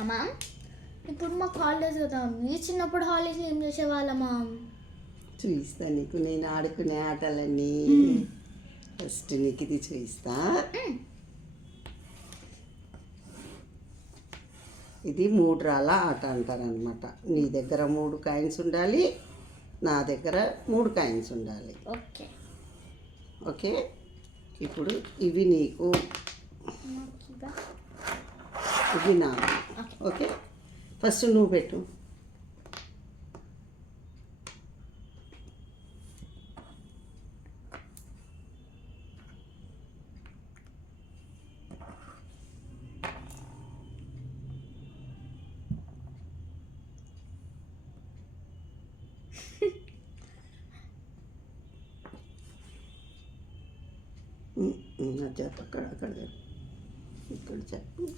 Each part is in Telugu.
అమ్మా ఇప్పుడు మాకు హాలిడేస్ కదా మీ చిన్నప్పుడు హాలిడేస్ ఏం చేసేవాళ్ళమ్మా చూపిస్తా నీకు నేను ఆడుకునే ఆటలన్నీ. ఫస్ట్ నీకు ఇది చూపిస్తా ఇది మూడు రాళ్ళ ఆట అంటారనమాట నీ దగ్గర మూడు కాయిన్స్ ఉండాలి నా దగ్గర మూడు కాయిన్స్ ఉండాలి. ఓకే. ఓకే? ఇప్పుడు ఇవి నీకు. ఇవి నాకు ఓకే ఫస్ట్ నువ్వు పెట్టు ఉమ్, ఉమ్, అది చెప్పు అక్కడ అక్కడ చెప్పు ఇక్కడ చెప్పు చెప్పు ఉమ్.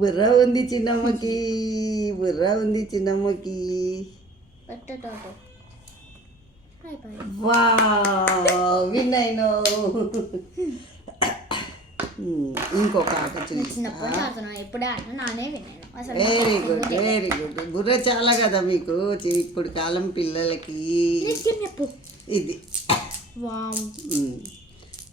బుర్ర ఉంది చిన్నమ్మకి బుర్ర ఉంది చిన్నమ్మకి. వా విన్ అయినో ఇంకొక ఆట వెరీ గుడ్ వెరీ గుడ్ బుర్ర చాలా కదా మీకు? ఇప్పుడు కాలం పిల్లలకి. ఇది.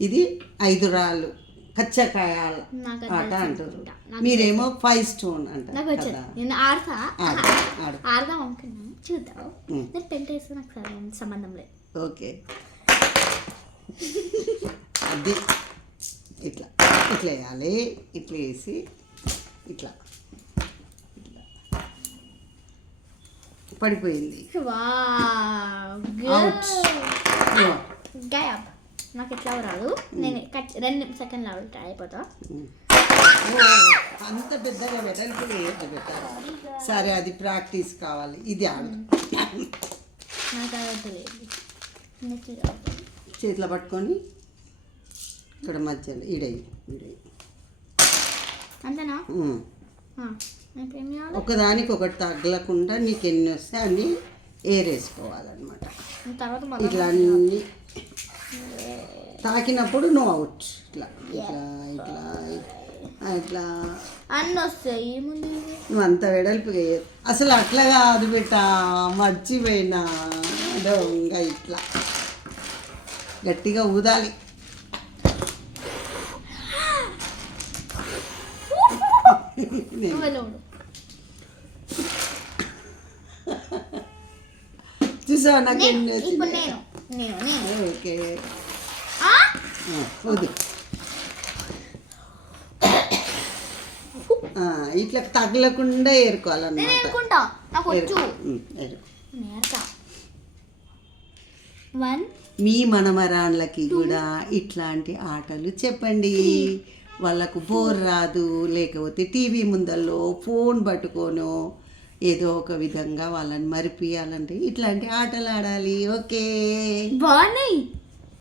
ఇది ఐదు రాళ్ళు. అది ఆట అంటారు. మీరేమో ఫైవ్ స్టోన్ అంటారు కదా. నేను ఆడతా. ఆడు ఆడు. ఆడదాం అనుకున్నాను. చూద్దాం. నేను వేస్తే నాకు సంబంధం లేదు. ఓకే. అది ఇట్లా. ఇట్లా వేయాలి. ఇట్లా వేసి ఇట్లా. ఇట్లా. పడిపోయింది. గాయబ్ నాకు ఎట్లా రాదు నేను రెండు సెకండ్లు అయిపోతా. అంత పెద్దగా పెట్టాలి సరే అది ప్రాక్టీస్ కావాలి. ఇది ఆడ. నాకు చేతిలో పట్టుకొని ఇక్కడ మధ్యలో ఈడయి ఈడయి. అంతేనా? ఒకదానికి ఒకటి తగలకుండా నీకు ఎన్ని వస్తే అన్ని ఏరేసుకోవాలన్నమాట. ఇట్లా అన్ని తాకినప్పుడు నువ్వు అవుట్. ఇట్లా ఇట్లా ఇట్లా ఇట్లా, అన్నీ వస్తాయి? నువ్వు అంత వెడల్పుగా. అసలు అట్లా కాదు బిడ్డ మర్చిపోయినా. దొంగ ఇట్లా. గట్టిగా ఊదాలి. చూసావా నాకు ఓకే. వద్దు. ఇట్లా తగలకుండా నేను ఏరుకోవాలన్నమాట మీ మనమరాళ్ళకి కూడా ఇట్లాంటి ఆటలు చెప్పండి. వాళ్ళకు బోర్ రాదు. లేకపోతే టీవీ ముందల్లో ఫోన్ పట్టుకోను. ఏదో ఒక విధంగా వాళ్ళని మరిపియాలంటే ఇట్లాంటి ఆటలు ఆడాలి. ఓకే. బాగున్నాయి.